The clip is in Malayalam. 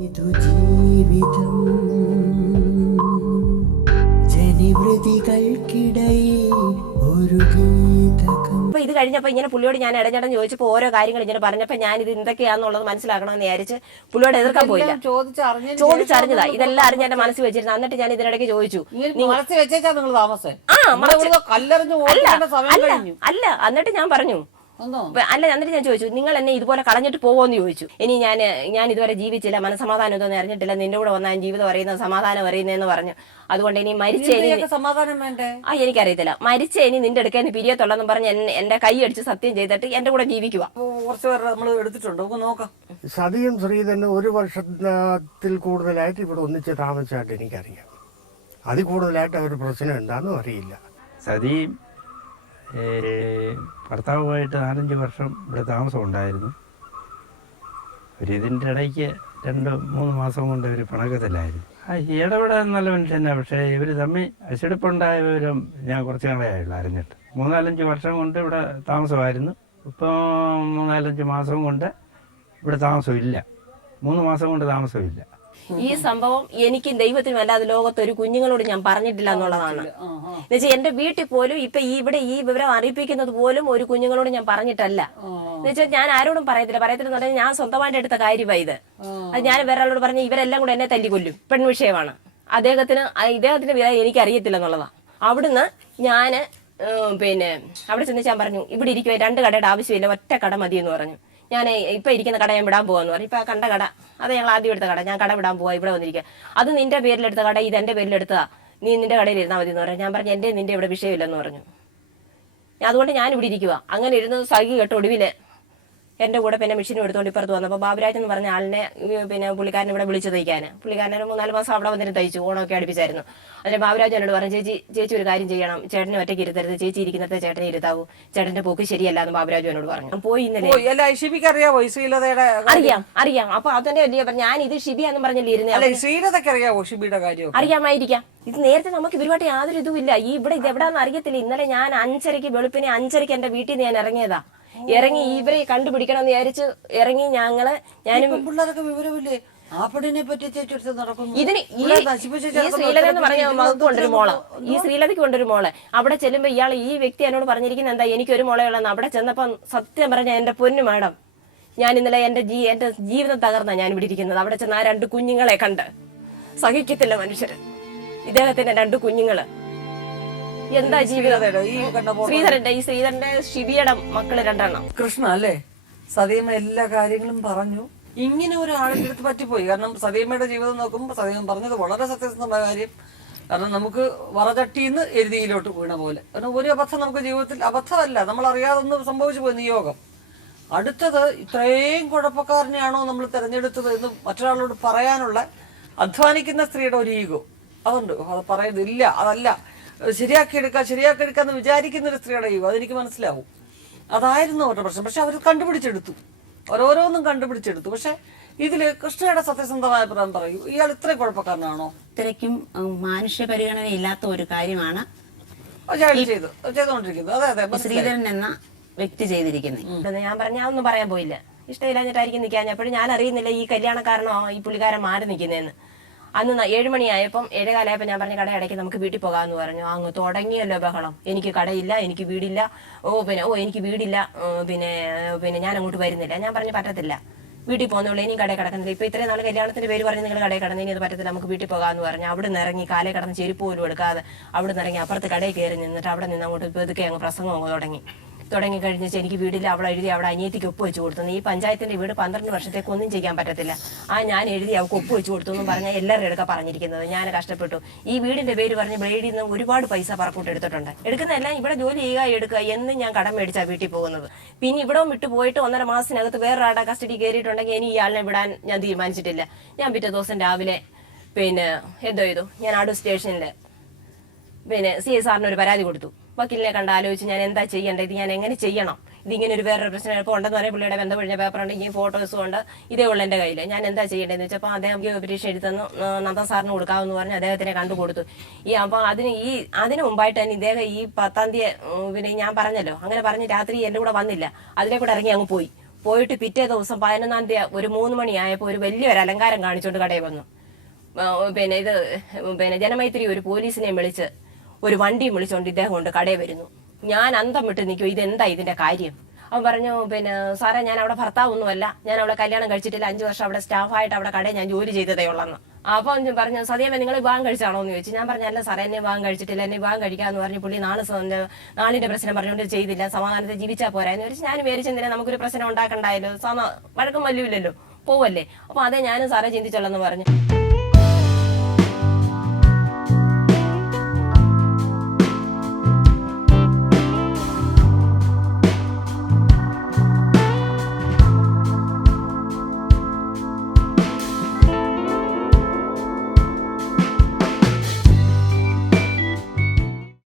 ഇതു ജീവിതം ജനിവൃതികൾക്കിടയിൽ ഒരു ഗീതകം. അപ്പൊ ഇത് കഴിഞ്ഞപ്പോ ഇങ്ങനെ പുള്ളിയോട് ഞാൻ ഇടഞ്ഞിടം ചോദിച്ചപ്പോ ഓരോ കാര്യങ്ങൾ ഇങ്ങനെ പറഞ്ഞപ്പോ ഞാൻ ഇത് എന്തൊക്കെയാന്നുള്ളത് മനസ്സിലാക്കണമെന്ന് വിചാരിച്ച് പുള്ളിയോട് എതിർക്കാൻ പോയില്ല. ചോദിച്ചറിഞ്ഞതാ, ഇതെല്ലാം അറിഞ്ഞ് എന്റെ മനസ്സിൽ വെച്ചിരുന്നു. എന്നിട്ട് ഞാൻ ഇതിനിടയ്ക്ക് ചോദിച്ചു, അല്ല എന്നിട്ട് ഞാൻ പറഞ്ഞു എന്നിട്ട് ഞാൻ ചോദിച്ചു, നിങ്ങൾ എന്നെ ഇതുപോലെ കളഞ്ഞിട്ട് പോവോന്ന് ചോദിച്ചു. ഇനി ഞാൻ ഇതുവരെ ജീവിച്ചില്ല, മനസമാധാനം ഇതൊന്നും അറിഞ്ഞിട്ടില്ല, നിന്റെ കൂടെ വന്നാൽ ജീവിതം അറിയുന്നത് സമാധാനം അറിയുന്നതെന്ന് പറഞ്ഞു. അതുകൊണ്ട് ഇനി മരിച്ച സമാധാനം വേണ്ടേ? എനിക്കറിയത്തില്ല, മരിച്ച ഇനി നിന്റെ അടുക്കാൻ പിരിയത്തുള്ളെന്ന് പറഞ്ഞ് എന്റെ കൈ അടിച്ച് സത്യം ചെയ്തിട്ട് എന്റെ കൂടെ ജീവിക്കുക. സതിയും ശ്രീധരനും 1 വർഷത്തിൽ കൂടുതലായിട്ട് ഇവിടെ ഒന്നിച്ച് താമസിച്ചായിട്ട് എനിക്കറിയാം. അതിൽ കൂടുതലായിട്ട് അവർ പ്രശ്നം എന്താണെന്നും അറിയില്ല. സതിയും ഭർത്താവുമായിട്ട് 4-5 വർഷം ഇവിടെ താമസം ഉണ്ടായിരുന്നു. ഇതിൻ്റെ ഇടയ്ക്ക് 2-3 മാസം കൊണ്ട് ഇവർ പിണക്കത്തിലായിരുന്നു. ഇടപെടാൻ നല്ല മനുഷ്യനാണ്. പക്ഷേ ഇവർ തമ്മിൽ അച്ചടിപ്പുണ്ടായ വിവരം ഞാൻ കുറച്ച് നാളെയായുള്ളൂ അറിഞ്ഞിട്ട്. 3-4-5 വർഷം കൊണ്ട് ഇവിടെ താമസമായിരുന്നു. ഇപ്പം 3-4-5 മാസം കൊണ്ട് ഇവിടെ താമസമില്ല. 3 മാസം കൊണ്ട് താമസമില്ല. ഈ സംഭവം എനിക്കും ദൈവത്തിനും അല്ലാതെ ലോകത്തൊരു കുഞ്ഞുങ്ങളോട് ഞാൻ പറഞ്ഞിട്ടില്ല എന്നുള്ളതാണ്. എന്നുവെച്ചാൽ എന്റെ വീട്ടിൽ പോലും ഇപ്പൊ ഇവിടെ ഈ വിവരം അറിയിപ്പിക്കുന്നത് പോലും ഒരു കുഞ്ഞുങ്ങളോട് ഞാൻ പറഞ്ഞിട്ടല്ല. എന്നുവെച്ചാൽ ഞാൻ ആരോടും പറയത്തില്ല എന്ന് പറഞ്ഞാൽ ഞാൻ സ്വന്തമായിട്ട് എടുത്ത കാര്യമായി ഇത്. അത് ഞാൻ വേറെ ആളോട് പറഞ്ഞ ഇവരെല്ലാം കൂടെ എന്നെ തല്ലിക്കൊല്ലും. പെൺവിഷയമാണ്. ഇദ്ദേഹത്തിന്റെ വിവരം എനിക്ക് അറിയത്തില്ല എന്നുള്ളതാണ്. അവിടുന്ന് ഞാന് അവിടെ ചെന്ന് ഞാൻ പറഞ്ഞു, ഇവിടെ ഇരിക്കുവേ 2 കടയുടെ ആവശ്യമില്ല, ഒറ്റ കട മതി എന്ന് പറഞ്ഞു. ഞാൻ ഇപ്പൊ ഇരിക്കുന്ന കട ഞാൻ വിടാൻ പോവാന്ന് പറഞ്ഞു. ഇപ്പൊ ആ കണ്ട കട അത് ഞങ്ങൾ ആദ്യം എടുത്ത കട, ഞാൻ കട വിടാൻ പോവാ, ഇവിടെ വന്നിരിക്കുക. അത് നിന്റെ പേരിലെടുത്ത കട, ഇത് എന്റെ പേരിലെടുത്തതാ, നീ നിന്റെ കടയിൽ ഇരുന്നാൽ മതി എന്ന് പറഞ്ഞു. ഞാൻ പറഞ്ഞു നിന്റെ ഇവിടെ വിഷയമില്ലെന്ന് പറഞ്ഞു. അതുകൊണ്ട് ഞാൻ ഇവിടെ ഇരിക്കുക. അങ്ങനെ ഇരുന്ന് സഖി കേട്ടോ. ഒടുവില് എന്റെ കൂടെ മെഷീനും എടുത്തുകൊണ്ട് ഇപ്പുറത്ത് വന്നപ്പോൾ ബാബുരാജ് എന്ന് പറഞ്ഞ ആളിനെ പുള്ളിക്കാരൻ ഇവിടെ വിളിച്ചു തയ്ക്കാൻ. പുള്ളിക്കാരനെ 3-4 മാസം അവിടെ വന്നിട്ട് തയ്ച്ചു. ഓണമൊക്കെ അടുപ്പിച്ചായിരുന്നു. അതിന് ബാബുരാജ് എന്നോട് പറഞ്ഞു, ചേച്ചി ഒരു കാര്യം ചെയ്യണം, ചേട്ടനെ ഒറ്റയ്ക്ക് ഇരുത്തരുത്, ചേച്ചി ഇരിക്കുന്നത് ചേട്ടനെ ഇരുത്താവൂ, ചേട്ടന്റെ പോക്ക് ശരിയല്ല എന്ന് ബാബുരാജു എന്നോട് പറഞ്ഞു. പോയി ഇന്നലെ അറിയാം. അപ്പൊ അതെന്നെ വലിയ ഞാൻ ഇത് ഷിബിയാന്ന് പറഞ്ഞല്ലേ ഇരുന്നേ. അറിയാമായിരിക്കാം. ഇത് നേരത്തെ നമുക്ക് ഇവരുമായിട്ട് യാതൊരു ഇതുമില്ല. ഇവിടെ ഇത് എവിടാന്ന് അറിയത്തില്ല. ഇന്നലെ ഞാൻ 5:30 വെളുപ്പിനെ 5:30 എന്റെ വീട്ടിൽ നിന്ന് ഞാൻ ഇറങ്ങിയതാ. ഇറങ്ങി ഇവരെ കണ്ടുപിടിക്കണം എന്ന് വിചാരിച്ച് ഇറങ്ങി ഞാനും പിള്ളേരൊക്കെ വിവരമില്ലേ ആ പെണ്ണിനെ പറ്റി ഇതിന് ഈ ശ്രീലത എന്ന് പറഞ്ഞ മകൾക്ക് കൊണ്ടൊരു മോള്, ഈ ശ്രീലതയ്ക്ക് കൊണ്ടൊരു മോള്. അവിടെ ചെല്ലുമ്പോ ഈ വ്യക്തി എന്നോട് പറഞ്ഞിരിക്കുന്നത് എന്താ, എനിക്കൊരു മോളെ ഉള്ളതെന്ന്. അവിടെ ചെന്നപ്പം സത്യം പറഞ്ഞ എന്റെ പൊന്നു മാഡം, ഞാൻ ഇന്നലെ എന്റെ ജീവിതം തകർന്ന ഞാൻ ഇവിടെ ഇരിക്കുന്നത്. അവിടെ ചെന്ന് ആ 2 കുഞ്ഞുങ്ങളെ കണ്ട് സഹിക്കത്തില്ല മനുഷ്യര്. ഇദ്ദേഹത്തിന്റെ 2 കുഞ്ഞുങ്ങള് എന്താ ജീവിതം. ശ്രീധരന്റെ ഷിബിയുടെ മക്കള് 2 എണ്ണം. കൃഷ്ണ അല്ലേ? സതീമ എല്ലാ കാര്യങ്ങളും പറഞ്ഞു. ഇങ്ങനെ ഒരാളുടെ അടുത്ത് പറ്റിപ്പോയി. കാരണം സതീമയുടെ ജീവിതം നോക്കുമ്പോൾ സതീമ പറഞ്ഞത് വളരെ സത്യസന്ധമായ കാര്യം. കാരണം നമുക്ക് വറചട്ടിന്ന് എരുതിയിലോട്ട് വീണ പോലെ. കാരണം ഒരു അബദ്ധം നമുക്ക് ജീവിതത്തിൽ അബദ്ധമല്ല, നമ്മൾ അറിയാതൊന്നും സംഭവിച്ചു പോയി നിയോഗം. അടുത്തത് ഇത്രയും കുഴപ്പക്കാരനെയാണോ നമ്മൾ തിരഞ്ഞെടുത്തത് എന്ന് മറ്റൊരാളോട് പറയാനുള്ള അധ്വാനിക്കുന്ന സ്ത്രീയുടെ ഒരു ഈഗോ അതുണ്ട്. അത് പറയുന്നില്ല, അതല്ല ശരിയാക്കിയെടുക്കാന്ന് വിചാരിക്കുന്ന ഒരു സ്ത്രീയുടെ ഈഗോ, അതെനിക്ക് മനസ്സിലാവും. അതായിരുന്നു അവരുടെ പ്രശ്നം. പക്ഷെ അവർ കണ്ടുപിടിച്ചെടുത്തു, ഓരോരോന്നും കണ്ടുപിടിച്ചെടുത്തു. പക്ഷെ ഇതില് കൃഷ്ണയുടെ സത്യസന്ധമായ അഭിപ്രായം പറയൂ, ഇയാൾ ഇത്രയും കുഴപ്പക്കാരനാണോ? ഇത്രയ്ക്കും മാനുഷ്യ പരിഗണന ഇല്ലാത്ത ഒരു കാര്യമാണ് ചെയ്തുകൊണ്ടിരിക്കുന്നത്. അതെ ശ്രീധരൻ എന്ന വ്യക്തി ചെയ്തിരിക്കുന്നത്. ഞാൻ അതൊന്നും പറയാൻ പോയില്ല. ഇഷ്ടമില്ലാഞ്ഞിട്ടായിരിക്കും നിൽക്കാഞ്ഞപ്പോഴും ഞാൻ അറിയുന്നില്ല ഈ കല്യാണക്കാരനോ ഈ പുള്ളിക്കാരൻ മാറി നിൽക്കുന്നതെന്ന്. അന്ന് 7 മണിയായപ്പം 7:15 ഞാൻ പറഞ്ഞ കട അടയ്ക്ക് നമുക്ക് വീട്ടിൽ പോകാമെന്ന് പറഞ്ഞു. അങ്ങ് തുടങ്ങിയല്ലോ ബഹളം. എനിക്ക് കടയില്ല, എനിക്ക് വീടില്ല, എനിക്ക് വീടില്ല, പിന്നെ ഞാൻ അങ്ങോട്ട് വരുന്നില്ല. ഞാൻ പറഞ്ഞു പറ്റത്തില്ല, വീട്ടിൽ പോകുന്നുള്ളൂ, ഇനിയും കടയിൽ കിടക്കുന്നില്ല. ഇപ്പൊ ഇത്രയും നാൾ കല്യാണത്തിന്റെ പേര് പറഞ്ഞ് നിങ്ങൾ കടയിൽ കിടന്നു, ഇനി അത് പറ്റത്തില്ല, നമുക്ക് വീട്ടിൽ പോകാമെന്ന് പറഞ്ഞു. അവിടെ നിന്ന് ഇറങ്ങി കാലേ കിടന്ന് ചെരുപ്പ് പോലും എടുക്കാതെ അവിടെ നിന്ന് ഇറങ്ങി അപ്പുറത്ത് കടയിൽ കയറി നിന്നിട്ട് അവിടെ നിന്ന് അങ്ങോട്ട് ഇതൊക്കെ അങ്ങ് പ്രസംഗം തുടങ്ങിക്കഴിഞ്ഞ എനിക്ക് വീടില്ല. അവിടെ എഴുതി അവിടെ അനിയത്തിക്ക് ഒപ്പ് വെച്ച് കൊടുത്തു. ഈ പഞ്ചായത്തിന്റെ വീട് 12 വർഷത്തേക്ക് ഒന്നും ചെയ്യാൻ പറ്റത്തില്ല. ഞാൻ എഴുതി അവൾക്ക് ഒപ്പ് വെച്ച് കൊടുത്തു എന്നും പറഞ്ഞാൽ എല്ലാവരും എടുക്കാൻ പറഞ്ഞിരിക്കുന്നത്. ഞാൻ കഷ്ടപ്പെട്ടു. ഈ വീടിന്റെ പേര് പറഞ്ഞ് ബ്ലേഡിൽ നിന്ന് ഒരുപാട് പൈസ പറക്കൂട്ട് എടുത്തിട്ടുണ്ട്. എടുക്കുന്നതെല്ലാം ഇവിടെ ജോലി ചെയ്യുക എടുക്കുക എന്ന് ഞാൻ കടം മേടിച്ചാൽ വീട്ടിൽ പോകുന്നത്. പിന്നെ ഇവിടെ വിട്ടു പോയിട്ട് 1.5 മാസത്തിനകത്ത് വേറൊരാളുടെ കസ്റ്റഡി കയറിയിട്ടുണ്ടെങ്കിൽ ഇനി ഇയാളിനെ വിടാൻ ഞാൻ തീരുമാനിച്ചിട്ടില്ല. ഞാൻ പിറ്റേ ദിവസം രാവിലെ എന്തോ ചെയ്തു, ഞാൻ അടൂർ സ്റ്റേഷനിൽ CI സാറിന് ഒരു പരാതി കൊടുത്തു. വക്കീലിനെ കണ്ട് ആലോചിച്ച് ഞാൻ എന്താ ചെയ്യേണ്ടത്, ഇത് ഞാൻ എങ്ങനെ ചെയ്യണം, ഇതിങ്ങനെ ഒരു വേറൊരു പ്രശ്നം ഇപ്പോൾ ഉണ്ടെന്ന് പറയാൻ പുള്ളിയുടെ ബന്ധപ്പെടിഞ്ഞ പേപ്പറുണ്ട്, ഈ ഫോട്ടോസും ഉണ്ട്, ഇതേ ഉള്ള എൻ്റെ കയ്യിൽ, ഞാൻ എന്താ ചെയ്യേണ്ടതെന്ന് വെച്ചപ്പോൾ അദ്ദേഹം പെറ്റീഷൻ എഴുതുന്നു നന്ദൻ സാറിന് കൊടുക്കാമെന്ന് പറഞ്ഞ് അദ്ദേഹത്തിനെ കണ്ടു കൊടുത്തു. അപ്പോൾ അതിന് മുമ്പായിട്ട് തന്നെ ഇദ്ദേഹം ഈ 10-ാം തീയതി ഞാൻ പറഞ്ഞല്ലോ അങ്ങനെ പറഞ്ഞ് രാത്രി എൻ്റെ കൂടെ വന്നില്ല, അതിലെ കൂടെ ഇറങ്ങി അങ്ങ് പോയിട്ട് പിറ്റേ ദിവസം 11-ാം തീയതി ഒരു 3 മണിയായപ്പോൾ ഒരു വലിയൊരു അലങ്കാരം കാണിച്ചുകൊണ്ട് കടയിൽ വന്നു. പിന്നെ ജനമൈത്രി ഒരു പോലീസിനെയും വിളിച്ച് ഒരു വണ്ടിയും വിളിച്ചുകൊണ്ട് ഇദ്ദേഹം കൊണ്ട് കടയിൽ വരുന്നു. ഞാൻ അന്തം വിട്ട് നിൽക്കും, ഇതെന്താ ഇതിന്റെ കാര്യം? അവൻ പറഞ്ഞു, സാറേ ഞാൻ അവിടെ ഭർത്താവൊന്നുമല്ല, ഞാൻ അവിടെ കല്യാണം കഴിച്ചിട്ടില്ല, 5 വർഷം അവിടെ സ്റ്റാഫായിട്ട് അവിടെ കടയിൽ ഞാൻ ജോലി ചെയ്തതേ ഉള്ളെന്ന്. അപ്പം പറഞ്ഞു, സതിയമ്മ നിങ്ങൾ വിവാഹം കഴിച്ചാണോ എന്ന് ചോദിച്ചു. ഞാൻ പറഞ്ഞു, അല്ല സാറേ എന്നെ വിവാഹം കഴിച്ചിട്ടില്ല, എന്നെ വിവാഹം കഴിക്കാമെന്ന് പറഞ്ഞു. പുള്ളി നാളിന്റെ പ്രശ്നം പറഞ്ഞുകൊണ്ട് ചെയ്തില്ല, സമാധാനത്തെ ജീവിച്ചാൽ പോരാ എന്ന് ചോദിച്ചു. ഞാൻ വിചാരിച്ചെന്തിനാ, നമുക്കൊരു പ്രശ്നം ഉണ്ടാക്കണ്ടായല്ലോ, വഴക്കം വല്ലില്ലല്ലോ, പോവല്ലേ. അപ്പൊ അതേ ഞാനും സാറേ ചിന്തിച്ചോളെന്ന് പറഞ്ഞു.